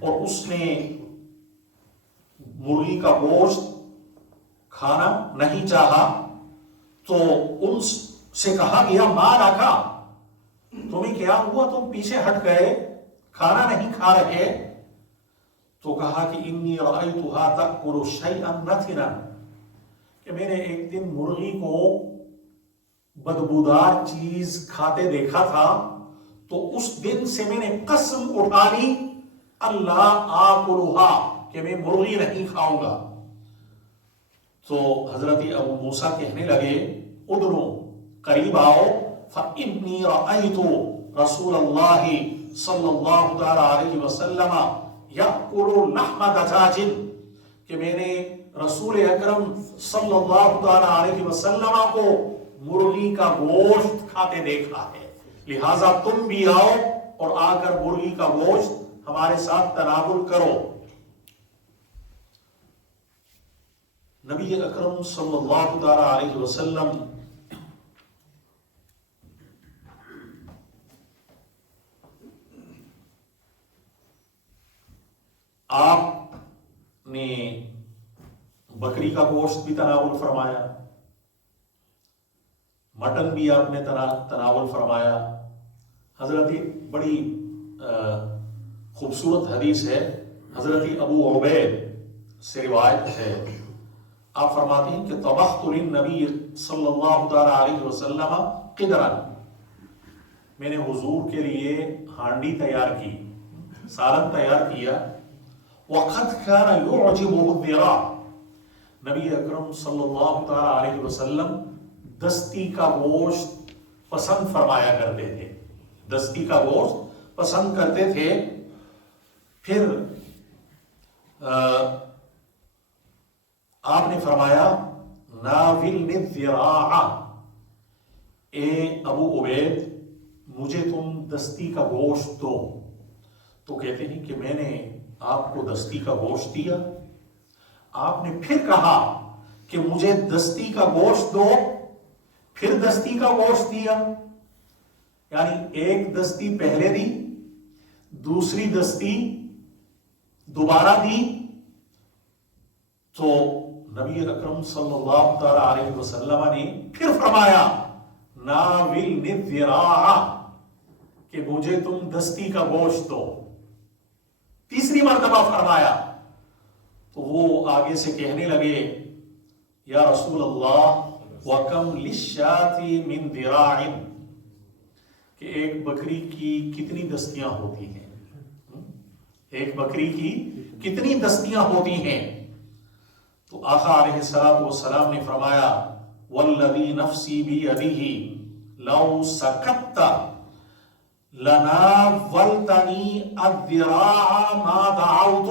اور اس نے مرغی کا گوشت کھانا نہیں چاہا، تو ان سے کہا گیا ما رکھا، تمہیں کیا ہوا، تم پیچھے ہٹ گئے، کھانا نہیں کھا رہے؟ تو کہا کہ انی رأیتها تأکل شیئا نتنا، کہ میں نے ایک دن مرغی کو بدبودار چیز کھاتے دیکھا تھا، تو اس دن سے میں نے قسم اٹھا لی اللہ آکلھا، کہ میں مرغی نہیں کھاؤں گا۔ تو حضرت ابو موسیٰ کہنے لگے ادنو، قریب آؤ، فإنی رأیت رسول اللہ صلی اللہ تعالی علیہ وسلم یأکل لحم دجاج، کہ میں نے رسول اکرم صلی اللہ تعالی علیہ وسلم کو مرغی کا گوشت کھاتے دیکھا ہے، لہٰذا تم بھی آؤ اور آ کر مرغی کا گوشت ہمارے ساتھ تناول کرو۔ نبی اکرم صلی اللہ تعالی علیہ وسلم آپ نے بکری کا گوشت بھی تناول فرمایا، مٹن بھی آپ نے تناول فرمایا۔ حضرت بڑی خوبصورت حدیث ہے، حضرت ابو عبید سے روایت ہے، آپ فرماتے ہیں کہ طبخت للنبی صلی اللہ تعالی علیہ وسلم قدرا، میں نے حضور کے لیے ہانڈی تیار کی، سالن تیار کیا، وقد كان يعجبه الذراع، نبی اکرم صلی اللہ تعالی علیہ وسلم دستی کا گوشت پسند فرمایا کرتے تھے، دستی کا گوشت پسند کرتے تھے۔ پھر آپ نے فرمایا ناولنی الذراع، اے ابو عبید مجھے تم دستی کا گوشت دو۔ تو کہتے ہیں کہ میں نے آپ کو دستی کا گوشت دیا، آپ نے پھر کہا کہ مجھے دستی کا گوشت دو، پھر دستی کا گوشت دیا، یعنی ایک دستی پہلے دی، دوسری دستی دوبارہ دی۔ تو نبی اکرم صلی اللہ تعالی علیہ وسلم نے پھر فرمایا ناولنی الذراع، کہ مجھے تم دستی کا گوشت دو، تیسری مرتبہ فرمایا۔ تو وہ آگے سے کہنے لگے یا رسول اللہ وَكَمْ لِلشَّاةِ مِنْ ذِرَاعٍ، کہ ایک بکری کی کتنی دستیاں ہوتی ہیں، ایک بکری کی کتنی دستیاں ہوتی ہیں؟ تو آقا علیہ الصلوۃ والسلام نے فرمایا وَالَّذِي نَفْسِي بِيَدِهِ لَوْ سَكَتَّ لَنَاوَلْتَنِي الذِّرَاعَ مَا دَعَوْتُ،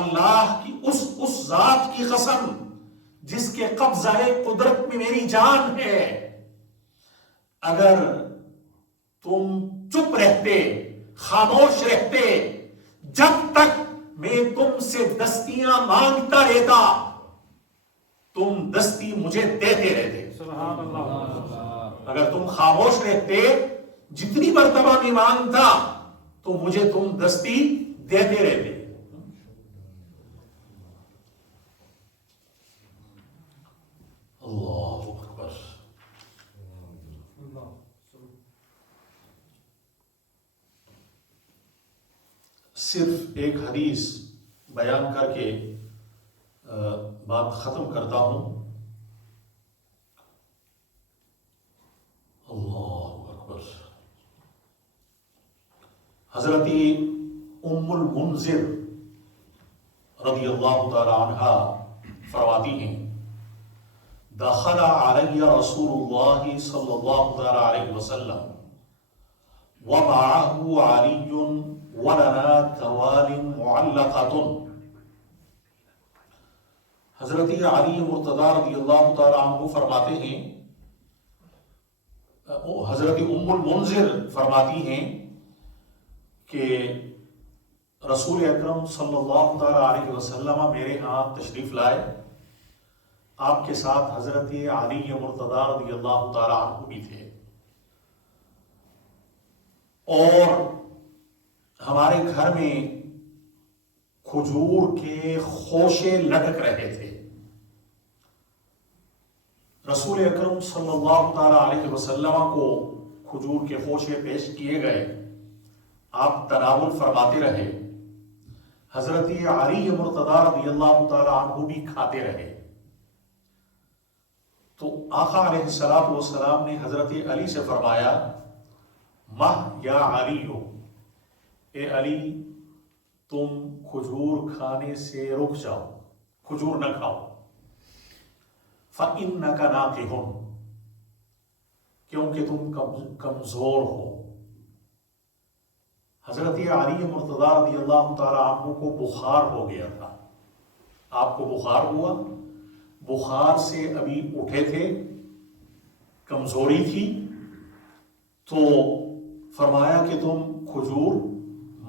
اللہ کی اس ذات کی قسم جس کے قبضہ قدرت میں میری جان ہے، اگر تم چپ رہتے، خاموش رہتے، جب تک میں تم سے دستیاں مانگتا رہتا، تم دستی مجھے دیتے رہتے۔ سبحان اللہ۔ اگر تم خاموش رہتے، جتنی مرتبہ میں مانگتا تو مجھے تم دستی دیتے رہتے۔ اللہ اکبر۔ صرف ایک حدیث بیان کر کے بات ختم کرتا ہوں۔ اللہ اکبر۔ حضرت ام المنذر رضی اللہ تعالی عنہا فرماتی ہیں، دخل علی رسول اللہ صلی اللہ تعالی علیہ وسلم ومعه علی ولنا توال معلقۃ۔ حضرت علی مرتضی رضی اللہ تعالی عنہ فرماتے ہیں، حضرت ام المنذر فرماتی ہیں کہ رسول اکرم صلی اللہ تعالی علیہ وسلم میرے ہاں تشریف لائے، آپ کے ساتھ حضرت علی مرتضی رضی اللہ تعالی عنہ بھی تھے، اور ہمارے گھر میں کھجور کے خوشے لٹک رہے تھے۔ رسول اکرم صلی اللہ تعالی علیہ وسلم کو کھجور کے خوشے پیش کیے گئے، آپ تناول فرماتے رہے، حضرت علی مرتضی رضی اللہ تعالی عنہ بھی کھاتے رہے۔ تو آقا علیہ الصلوۃ والسلام نے حضرت علی سے فرمایا، مہ یا علی ہو، اے علی تم کھجور کھانے سے رک جاؤ، کھجور نہ کھاؤ، فَإِنَّكَ نَاقِحٌ، کیونکہ تم کمزور ہو۔ حضرت علی مرتضی رضی اللہ تعالی عنہ کو بخار ہو گیا تھا۔ آپ کو بخار ہوا، بخار سے ابھی اٹھے تھے، کمزوری تھی، تو فرمایا کہ تم کھجور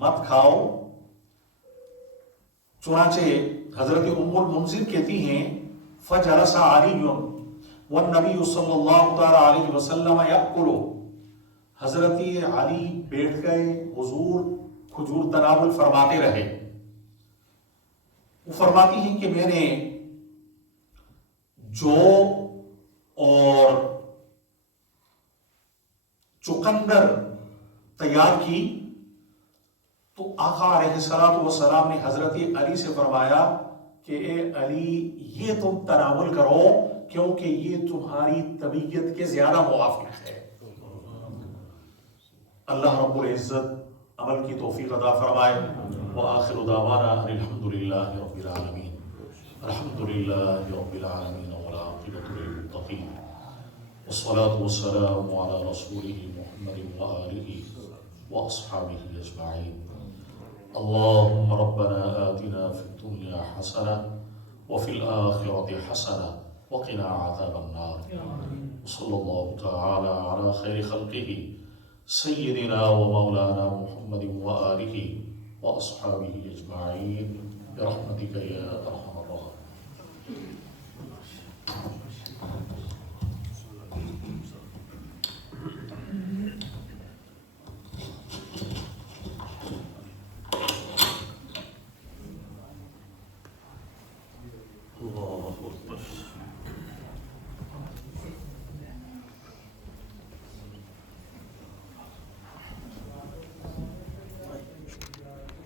مت کھاؤ۔ چنانچہ حضرت ام المنذر کہتی ہیں، فجلس علی والنبی صلی اللہ تعالی علیہ وسلم یأکل، حضرت علی بیٹھ گئے، حضور کھجور تناول فرماتے رہے۔ وہ فرماتی ہیں کہ میں نے جو اور چقندر تیار کی تو آقا علیہ الصلوۃ والسلام نے حضرت علی سے فرمایا کہ اے علی یہ تم تناول کرو، کیونکہ یہ تمہاری طبیعت کے زیادہ موافق ہے۔ اللہ رب العزت عمل کی توفیق عطا فرمائے۔ وآخر دعوانا ان الحمدللہ رب العالمین، الحمدللہ رب العالمین والعاقبۃ للمتقین، والصلاة والسلام علی رسولہ محمد وآلہ واصحابہ اجمعین۔ اللهم ربنا آتنا في الدنيا حسنة وفي الآخرة حسنة وقنا عذاب النار، صلى الله تعالى على خير خلقه سيدنا ومولانا محمد وآله وأصحابه أجمعين برحمتك يا أرحم الراحمين۔